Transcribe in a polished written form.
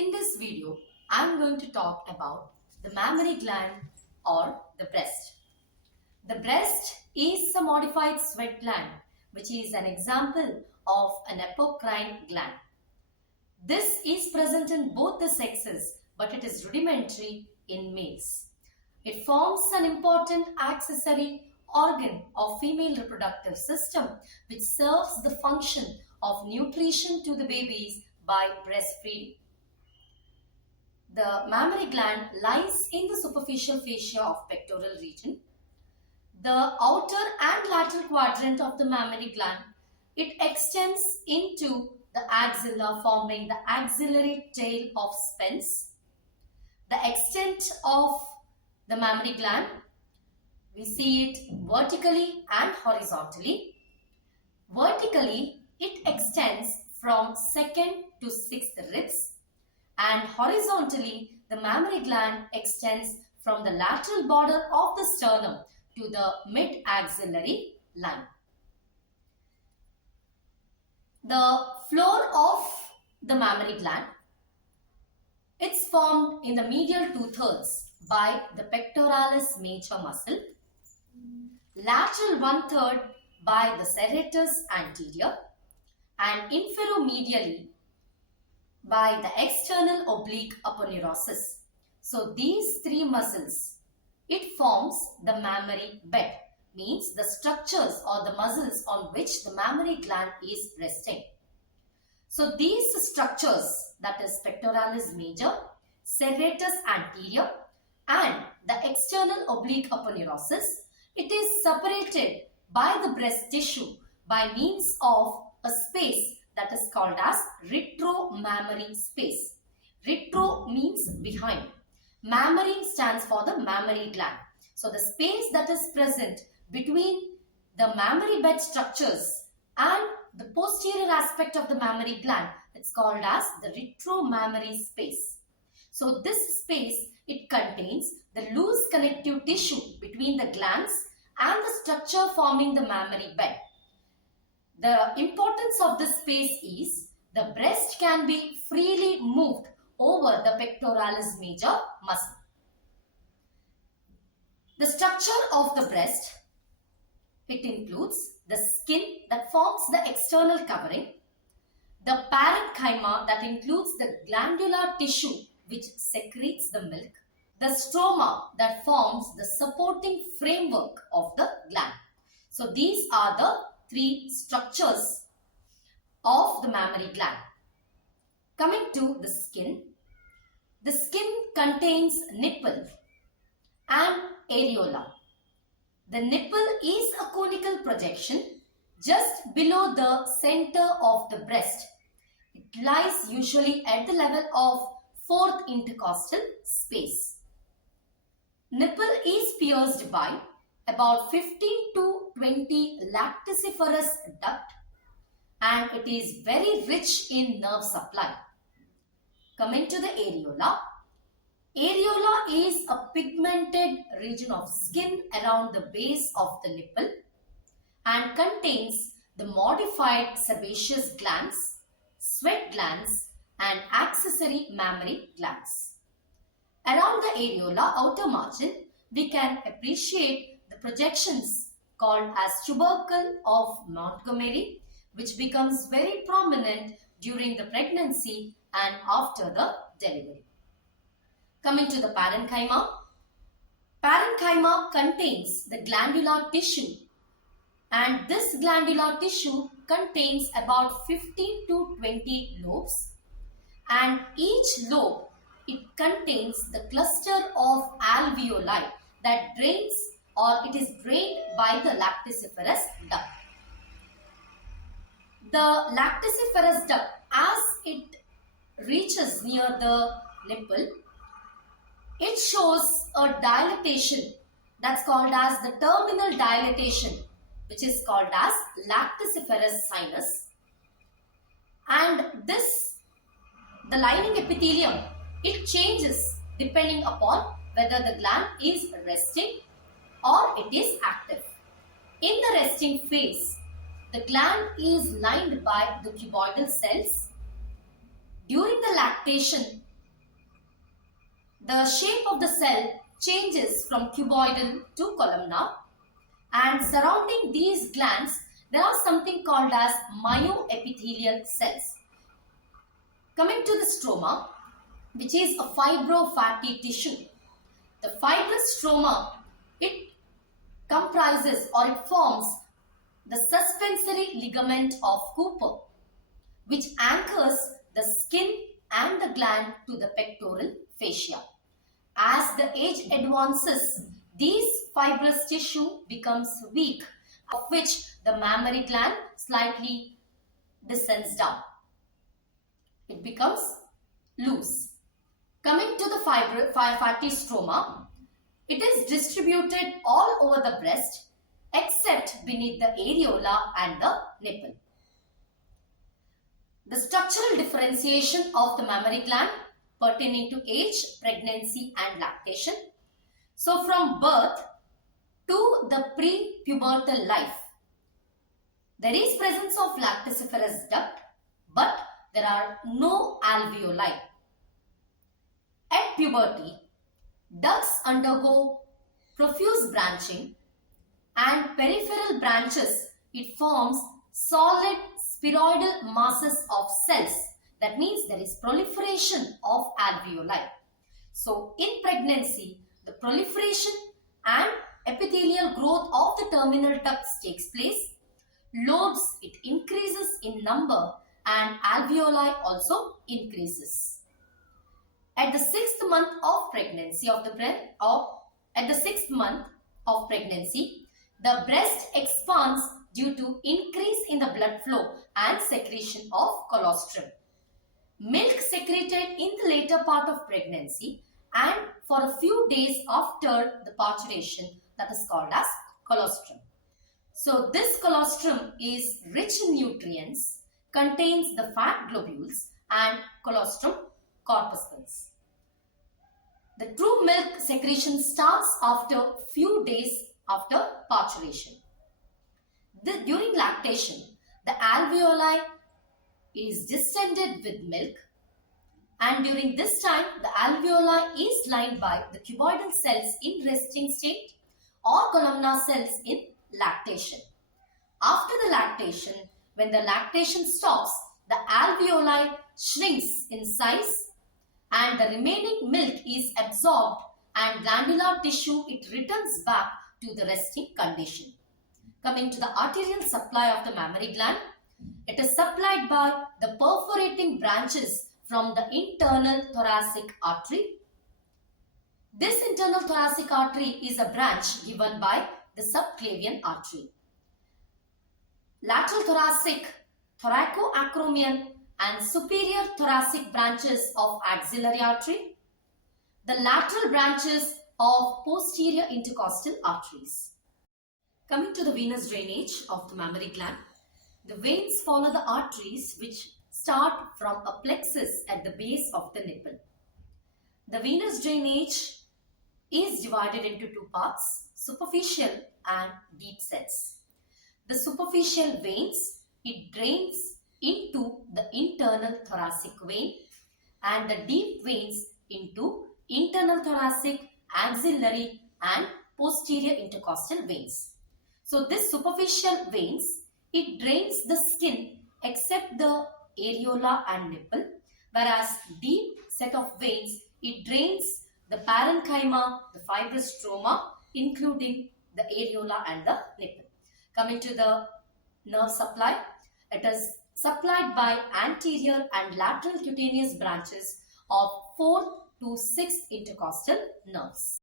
In this video, I am going to talk about the mammary gland or the breast. The breast is a modified sweat gland which is an example of an apocrine gland. This is present in both the sexes but it is rudimentary in males. It forms an important accessory organ of female reproductive system which serves the function of nutrition to the babies by breastfeeding. The mammary gland lies in the superficial fascia of pectoral region. The outer and lateral quadrant of the mammary gland, it extends into the axilla, forming the axillary tail of Spence. The extent of the mammary gland, we see it vertically and horizontally. Vertically, it extends from 2nd to 6th ribs. And horizontally, the mammary gland extends from the lateral border of the sternum to the mid-axillary line. The floor of the mammary gland, it's formed in the medial 2/3 by the pectoralis major muscle, lateral 1/3 by the serratus anterior, and inferomedially by the external oblique aponeurosis. So these three muscles, it forms the mammary bed, means the structures or the muscles on which the mammary gland is resting. So these structures, that is pectoralis major, serratus anterior and the external oblique aponeurosis, it is separated by the breast tissue by means of a space that is called as retromammary space. Retro means behind. Mammary stands for the mammary gland. So the space that is present between the mammary bed structures and the posterior aspect of the mammary gland, it's called as the retromammary space. So this space, it contains the loose connective tissue between the glands and the structure forming the mammary bed. The importance of this space is the breast can be freely moved over the pectoralis major muscle. The structure of the breast, it includes the skin that forms the external covering, the parenchyma that includes the glandular tissue which secretes the milk, the stroma that forms the supporting framework of the gland. So these are the three structures of the mammary gland. Coming to the skin contains nipple and areola. The nipple is a conical projection just below the center of the breast. It lies usually at the level of 4th intercostal space. Nipple is pierced by about 15 to 20 lacticiferous duct and it is very rich in nerve supply. Coming to the areola. Areola is a pigmented region of skin around the base of the nipple and contains the modified sebaceous glands, sweat glands and accessory mammary glands. Around the areola outer margin, we can appreciate the projections called as tubercle of Montgomery, which becomes very prominent during the pregnancy and after the delivery. Coming to the parenchyma. Parenchyma contains the glandular tissue and this glandular tissue contains about 15 to 20 lobes and each lobe, it contains the cluster of alveoli that drains or it is drained by the lacticiferous duct. The lacticiferous duct, as it reaches near the nipple, it shows a dilatation that's called as the terminal dilatation, which is called as lacticiferous sinus. And this, the lining epithelium, it changes depending upon whether the gland is resting or it is active. In the resting phase, the gland is lined by the cuboidal cells. During the lactation, the shape of the cell changes from cuboidal to columnar, and surrounding these glands there are something called as myoepithelial cells. Coming to the stroma, which is a fibrofatty tissue. The fibrous stroma, it comprises or it forms the suspensory ligament of Cooper, which anchors the skin and the gland to the pectoral fascia. As the age advances, these fibrous tissue becomes weak, of which the mammary gland slightly descends down. It becomes loose. Coming to the fatty stroma, it is distributed all over the breast except beneath the areola and the nipple. The structural differentiation of the mammary gland pertaining to age, pregnancy and lactation. So from birth to the pre-pubertal life, there is presence of lactiferous duct, but there are no alveoli. At puberty, ducts undergo profuse branching, and peripheral branches, it forms solid spheroidal masses of cells. That means there is proliferation of alveoli. So in pregnancy, the proliferation and epithelial growth of the terminal ducts takes place. Lobes, it increases in number, and alveoli also increases. At the sixth month of pregnancy the breast expands due to increase in the blood flow and secretion of colostrum. Milk secreted in the later part of pregnancy and for a few days after the parturition, that is called as colostrum. So this colostrum is rich in nutrients, contains the fat globules and colostrum corpuscles. The true milk secretion starts after few days after parturition. During lactation, the alveoli is distended with milk, and during this time the alveoli is lined by the cuboidal cells in resting state or columnar cells in lactation. After the lactation, when the lactation stops, the alveoli shrinks in size and the remaining milk is absorbed and glandular tissue, it returns back to the resting condition. Coming to the arterial supply of the mammary gland, it is supplied by the perforating branches from the internal thoracic artery. This internal thoracic artery is a branch given by the subclavian artery. Lateral thoracic, thoracoacromion and superior thoracic branches of axillary artery. The lateral branches of posterior intercostal arteries. Coming to the venous drainage of the mammary gland, the veins follow the arteries which start from a plexus at the base of the nipple. The venous drainage is divided into two parts, superficial and deep sets. The superficial veins, it drains into the internal thoracic vein, and the deep veins into internal thoracic, axillary and posterior intercostal veins. So this superficial veins, it drains the skin except the areola and nipple, whereas deep set of veins, it drains the parenchyma, the fibrous stroma, including the areola and the nipple. Coming to the nerve supply, it is supplied by anterior and lateral cutaneous branches of 4th to 6th intercostal nerves.